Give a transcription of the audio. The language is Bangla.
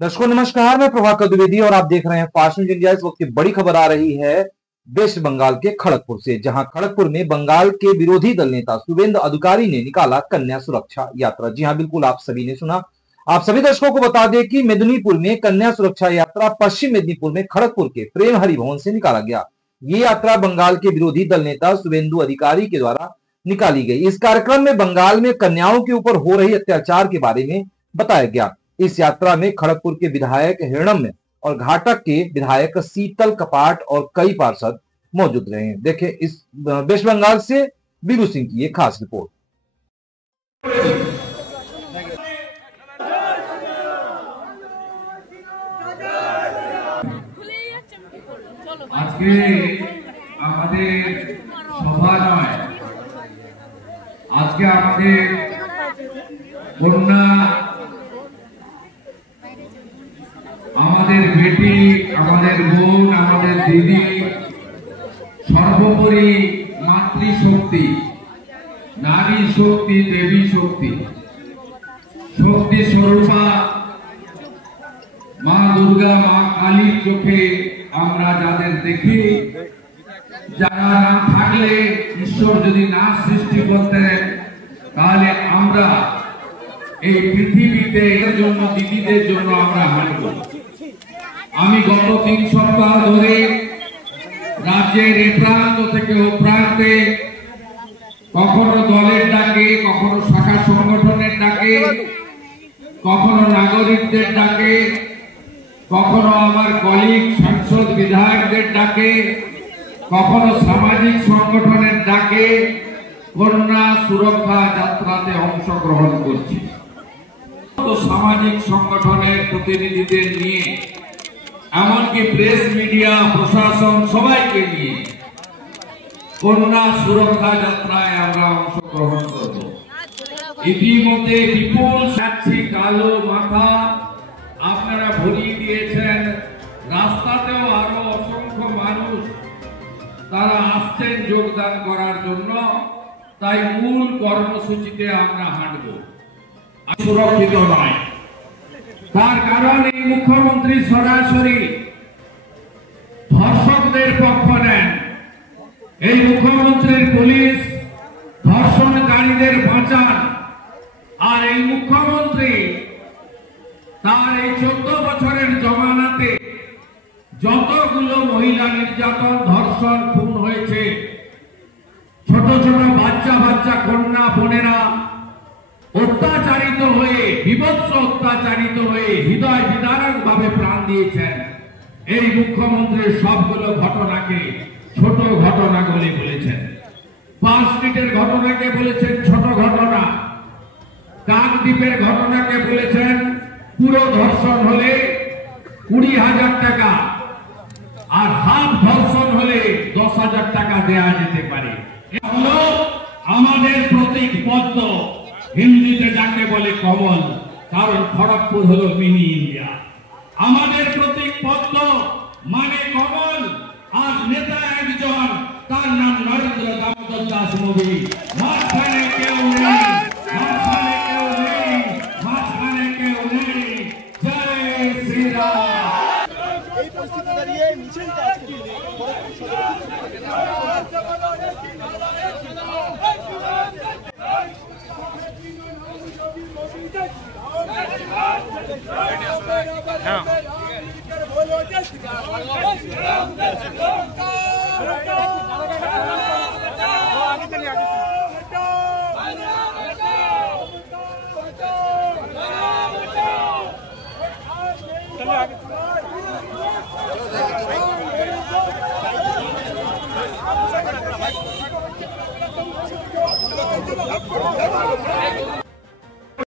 दर्शकों नमस्कार, मैं प्रभाकर द्विवेदी और आप देख रहे हैं फास्ट न्यूज इंडिया। इस वक्त की बड़ी खबर आ रही है वेस्ट बंगाल के खड़गपुर से, जहां खड़गपुर में बंगाल के विरोधी दल नेता शुभेंदु अधिकारी ने निकाला कन्या सुरक्षा यात्रा। जी हां, बिल्कुल आप सभी ने सुना। आप सभी दर्शकों को बता दें कि मेदिनीपुर में कन्या सुरक्षा यात्रा पश्चिम मेदिनीपुर में खड़गपुर के प्रेम हरि भवन से निकाला गया। ये यात्रा बंगाल के विरोधी दल नेता शुभेंदु अधिकारी के द्वारा निकाली गई। इस कार्यक्रम में बंगाल में कन्याओं के ऊपर हो रही अत्याचार के बारे में बताया गया। इस यात्रा में खड़गपुर के विधायक हिरण्मय और घाटक के विधायक शीतल कपाट और कई पार्षद मौजूद रहे हैं। देखें इस वेस्ट बंगाल से बीरू सिंह की ये खास रिपोर्ट। बेटी बोन दीदी सर्वोपरि मातृशक्ति नारी शक्ति देवी शक्ति शक्ति स्वरूपा मा दुर्गा मा काली चोखे आमरा जादेर देखी जारा ना थाकले ईश्वर यदि ना सृष्टि करतेन ताहले आमरा এই পৃথিবীতে এর জন্য দিদিদের জন্য আমরা হাঁটব। আমি গত 3 সপ্তাহ ধরে রাজ্যের এ প্রান্ত থেকে ও প্রান্তে কখনো দলের ডাকে, কখনো শাখা সংগঠনের ডাকে, কখনো নাগরিকদের ডাকে, কখনো আমার কলিগ সাংসদ বিধায়কদের ডাকে, কখনো সামাজিক সংগঠনের ডাকে কন্যা সুরক্ষা যাত্রাতে অংশগ্রহণ করছি। সামাজিক সংগঠনের প্রতিনিধিদের নিয়ে এমনকি প্রেস মিডিয়া প্রশাসন সবাইকে নিয়ে কন্যা সুরক্ষা যাত্রায় আমরা অংশগ্রহণ করব। ইতিমধ্যে বিপুল সাক্ষী কালো মাথা আপনারা ভরিয়ে দিয়েছেন। রাস্তাতেও আরো অসংখ্য মানুষ তারা আসছেন যোগদান করার জন্য। তাই মূল কর্মসূচিতে আমরা হাঁটব। সুরক্ষিত নয়, তার কারণ এই মুখ্যমন্ত্রী সরাসরি ধর্ষকদের পক্ষ নেন। এই মুখ্যমন্ত্রীর পুলিশ ধর্ষণকারীদের বাঁচান। আর এই মুখ্যমন্ত্রী তার এই 14 বছরের জমানাতে যতগুলো মহিলা নির্যাতন ধর্ষণ খুন হয়েছে, ছোট ছোট বাচ্চা কন্যা বোনেরা অত্যাচারিত হয়ে বিভৎস অত্যাচারিত হয়ে হৃদয় বিদারক ভাবে প্রাণ দিয়েছেন, এই মুখ্যমন্ত্রী সবগুলো ঘটনাকে ছোট ঘটনা বলে বলেছেন। 5 মিনিটের ঘটনাকে বলেছেন ছোট ঘটনা, কাকদ্বীপের ঘটনাকে বলেছেন পুরো ধর্ষণ হলে 20,000 টাকা আর হাফ ধর্ষণ হলে 10,000 টাকা দেয়া যেতে পারে। হলো আমাদের প্রতীক পদ্ম, হিন্দিতে যাকে বলে কমল, কারণ খড়গপুর হলো মিনি ইন্ডিয়া। আমাদের প্রতীক পদ্ম মানে কমল। আজ নেতা একজন, তার নাম নরেন্দ্র দামোদর দাস মোদী। মাঝখানে কেউ নেই, মাঝখানে কেউ নেই, মাঝখানে কেউ নেই। জয় শ্রীরাম। এই পরিস্থিতি দাঁড়িয়ে মিছিলটা আজকে बोलो जय श्री राम।